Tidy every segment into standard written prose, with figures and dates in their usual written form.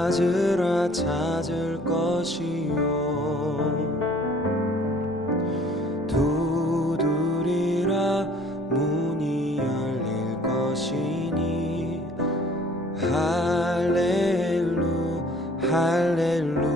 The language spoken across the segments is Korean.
찾으라 찾을 것이요 두드리라 문이 열릴 것이니 할렐루 할렐루야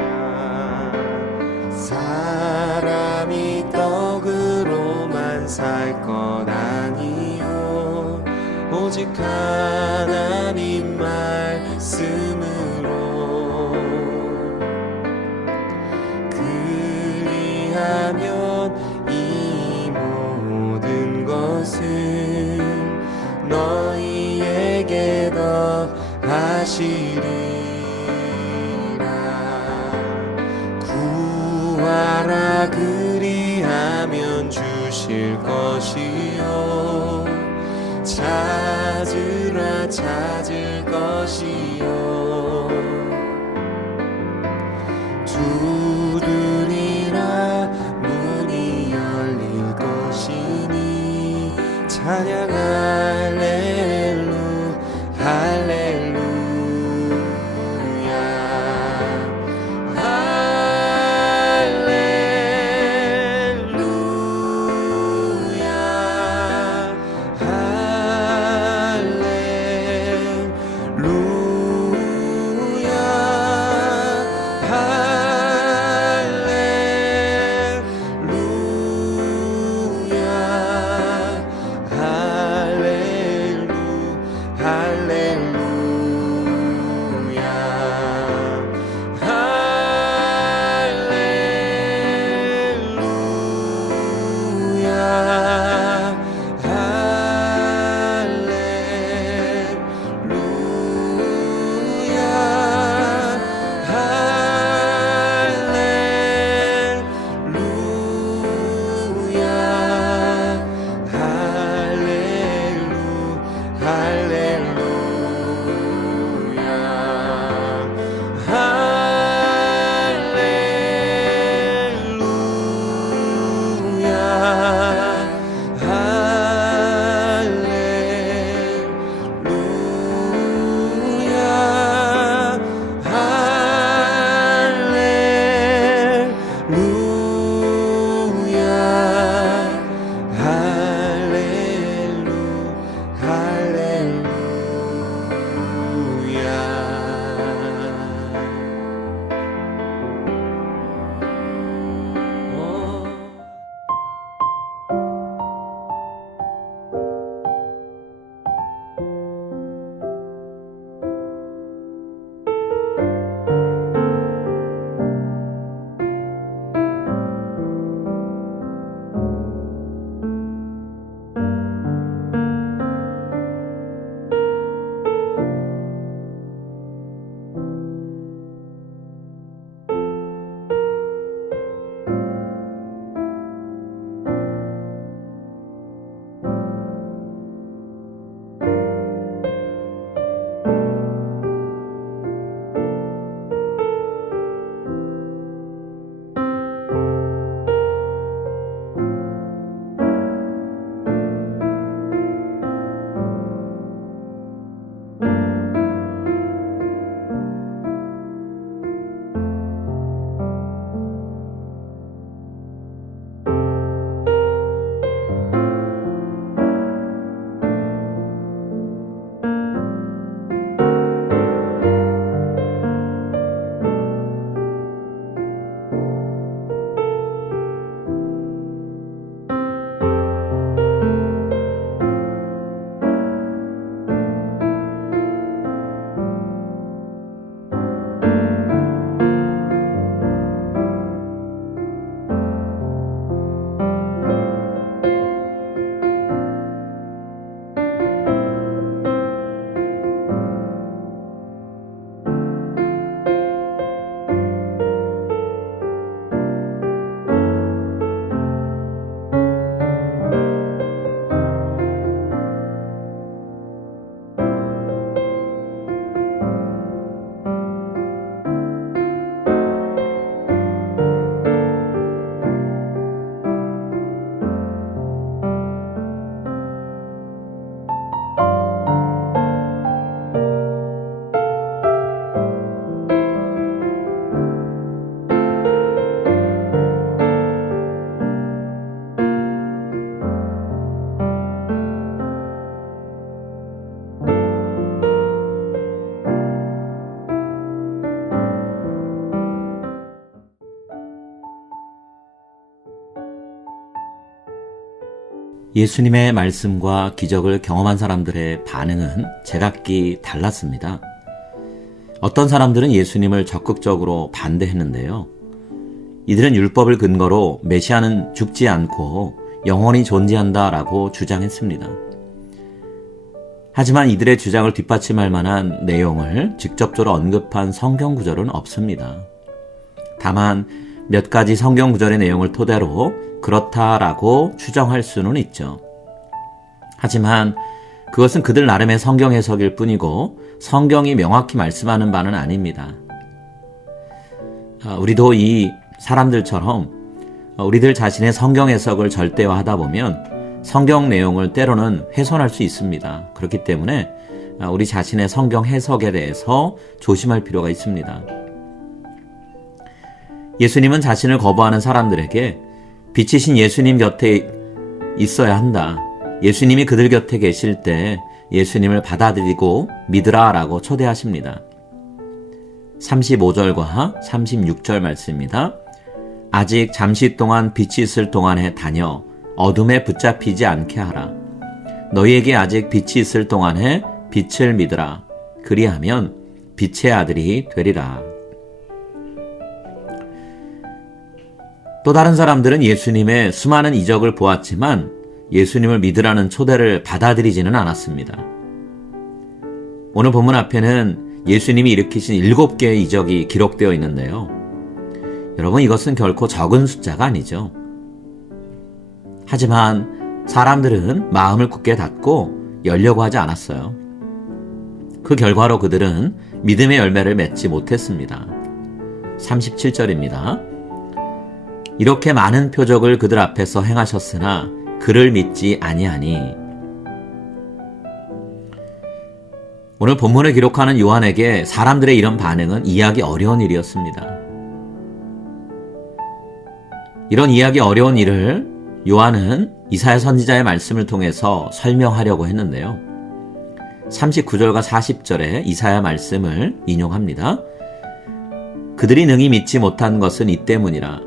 할렐루야 사람이 떡으로만 살 것 아니요 오직 하나님 말씀으로 그리하면 이 모든 것은 너희에게 더하시리라 구하라 그리하면 주실 것이요 찾으라 찾을 것이요 두드리라 문이 열릴 것이니 찬양 할렐루 할렐루야 할렐루야 예수님의 말씀과 기적을 경험한 사람들의 반응은 제각기 달랐습니다. 어떤 사람들은 예수님을 적극적으로 반대했는데요. 이들은 율법을 근거로 메시아는 죽지 않고 영원히 존재한다라고 주장했습니다. 하지만 이들의 주장을 뒷받침할 만한 내용을 직접적으로 언급한 성경 구절은 없습니다. 다만 몇 가지 성경 구절의 내용을 토대로 그렇다라고 추정할 수는 있죠. 하지만 그것은 그들 나름의 성경 해석일 뿐이고 성경이 명확히 말씀하는 바는 아닙니다. 우리도 이 사람들처럼 우리들 자신의 성경 해석을 절대화하다 보면 성경 내용을 때로는 훼손할 수 있습니다. 그렇기 때문에 우리 자신의 성경 해석에 대해서 조심할 필요가 있습니다. 예수님은 자신을 거부하는 사람들에게 빛이신 예수님 곁에 있어야 한다. 예수님이 그들 곁에 계실 때 예수님을 받아들이고 믿으라 라고 초대하십니다. 35절과 36절 말씀입니다. 아직 잠시 동안 빛이 있을 동안에 다녀 어둠에 붙잡히지 않게 하라. 너희에게 아직 빛이 있을 동안에 빛을 믿으라. 그리하면 빛의 아들이 되리라. 또 다른 사람들은 예수님의 수많은 이적을 보았지만 예수님을 믿으라는 초대를 받아들이지는 않았습니다. 오늘 본문 앞에는 예수님이 일으키신 7개의 이적이 기록되어 있는데요. 여러분, 이것은 결코 적은 숫자가 아니죠. 하지만 사람들은 마음을 굳게 닫고 열려고 하지 않았어요. 그 결과로 그들은 믿음의 열매를 맺지 못했습니다. 37절입니다. 이렇게 많은 표적을 그들 앞에서 행하셨으나 그를 믿지 아니하니. 오늘 본문을 기록하는 요한에게 사람들의 이런 반응은 이해하기 어려운 일이었습니다. 이런 이해하기 어려운 일을 요한은 이사야 선지자의 말씀을 통해서 설명하려고 했는데요. 39절과 40절에 이사야 말씀을 인용합니다. 그들이 능히 믿지 못한 것은 이 때문이라.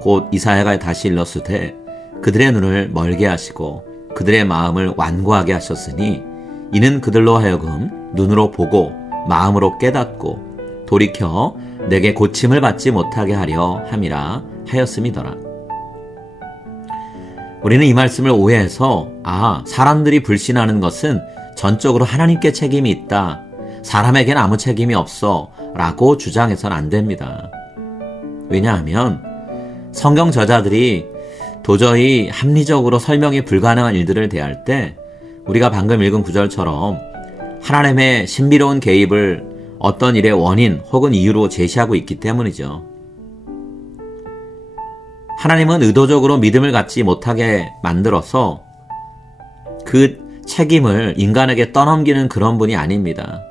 곧 이사야가 다시 일렀으되 그들의 눈을 멀게 하시고 그들의 마음을 완고하게 하셨으니 이는 그들로 하여금 눈으로 보고 마음으로 깨닫고 돌이켜 내게 고침을 받지 못하게 하려 함이라 하였음이더라. 우리는 이 말씀을 오해해서 사람들이 불신하는 것은 전적으로 하나님께 책임이 있다. 사람에겐 아무 책임이 없어 라고 주장해서는 안 됩니다. 왜냐하면 성경 저자들이 도저히 합리적으로 설명이 불가능한 일들을 대할 때 우리가 방금 읽은 구절처럼 하나님의 신비로운 개입을 어떤 일의 원인 혹은 이유로 제시하고 있기 때문이죠. 하나님은 의도적으로 믿음을 갖지 못하게 만들어서 그 책임을 인간에게 떠넘기는 그런 분이 아닙니다.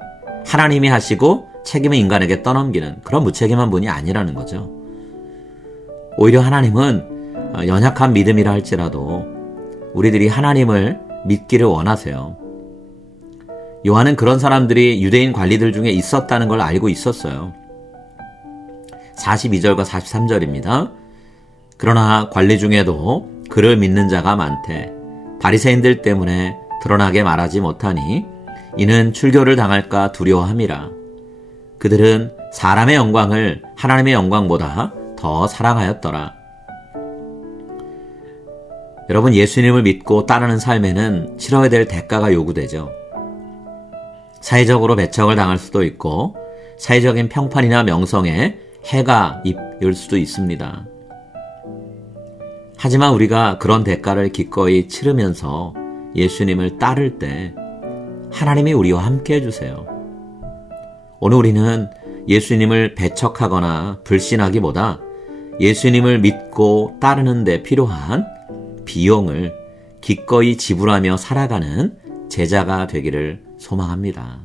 하나님이 하시고 책임을 인간에게 떠넘기는 그런 무책임한 분이 아니라는 거죠. 오히려 하나님은 연약한 믿음이라 할지라도 우리들이 하나님을 믿기를 원하세요. 요한은 그런 사람들이 유대인 관리들 중에 있었다는 걸 알고 있었어요. 42절과 43절입니다. 그러나 관리 중에도 그를 믿는 자가 많대. 바리새인들 때문에 드러나게 말하지 못하니 이는 출교를 당할까 두려워함이라. 그들은 사람의 영광을 하나님의 영광보다 더 사랑하였더라. 여러분, 예수님을 믿고 따르는 삶에는 치러야 될 대가가 요구되죠. 사회적으로 배척을 당할 수도 있고 사회적인 평판이나 명성에 해가 입을 수도 있습니다. 하지만 우리가 그런 대가를 기꺼이 치르면서 예수님을 따를 때 하나님이 우리와 함께 해주세요. 오늘 우리는 예수님을 배척하거나 불신하기보다 예수님을 믿고 따르는 데 필요한 비용을 기꺼이 지불하며 살아가는 제자가 되기를 소망합니다.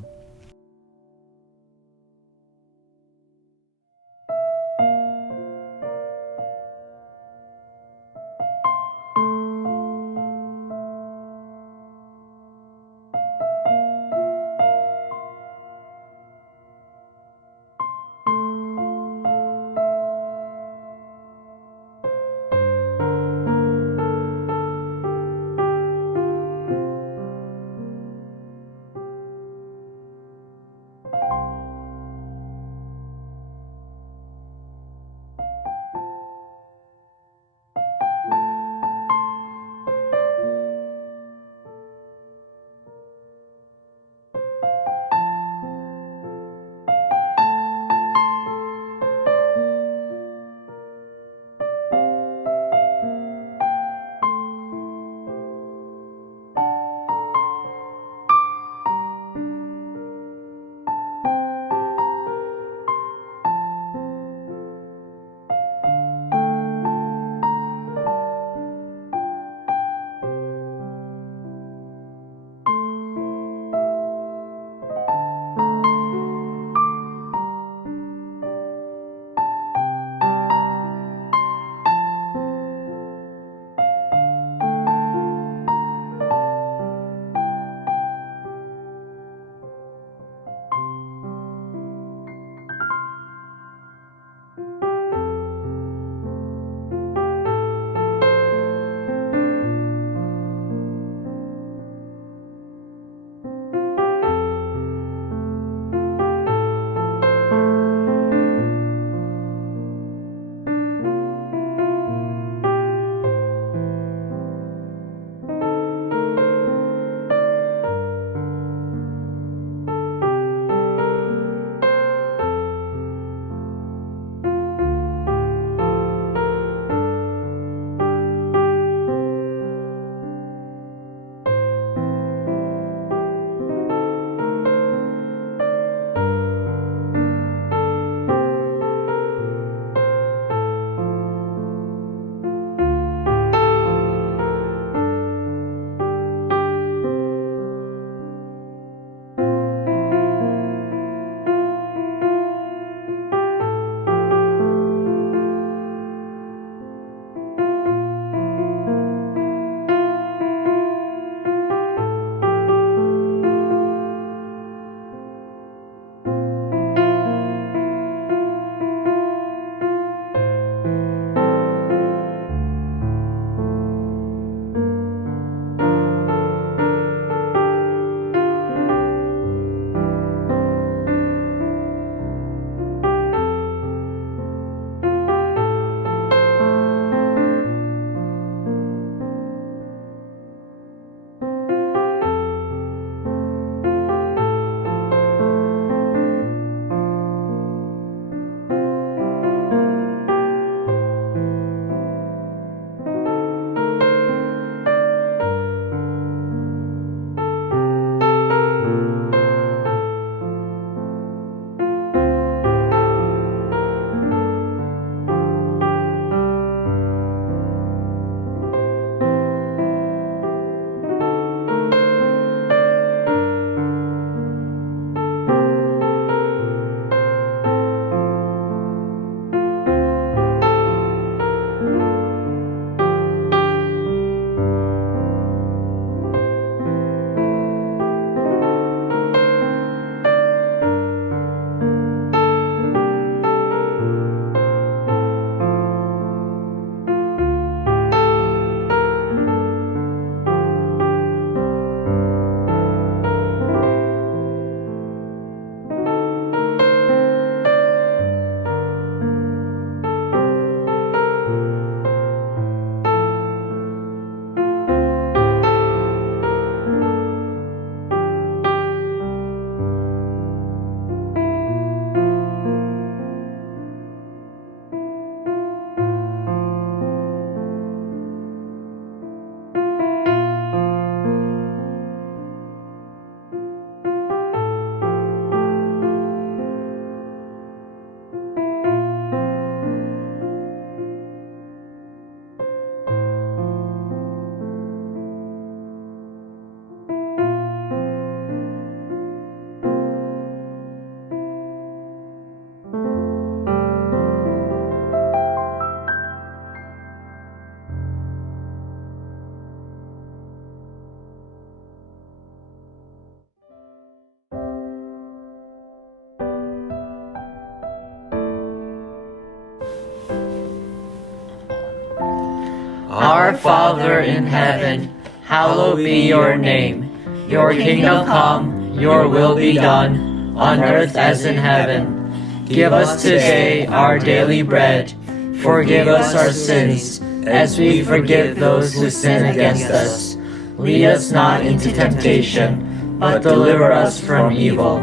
Our Father in heaven, hallowed be your name. Your kingdom come, your will be done, on earth as in heaven. Give us today our daily bread. Forgive us our sins, as we forgive those who sin against us. Lead us not into temptation, but deliver us from evil.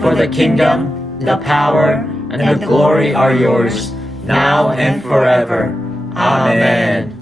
For the kingdom, the power, and the glory are yours, now and forever. Amen.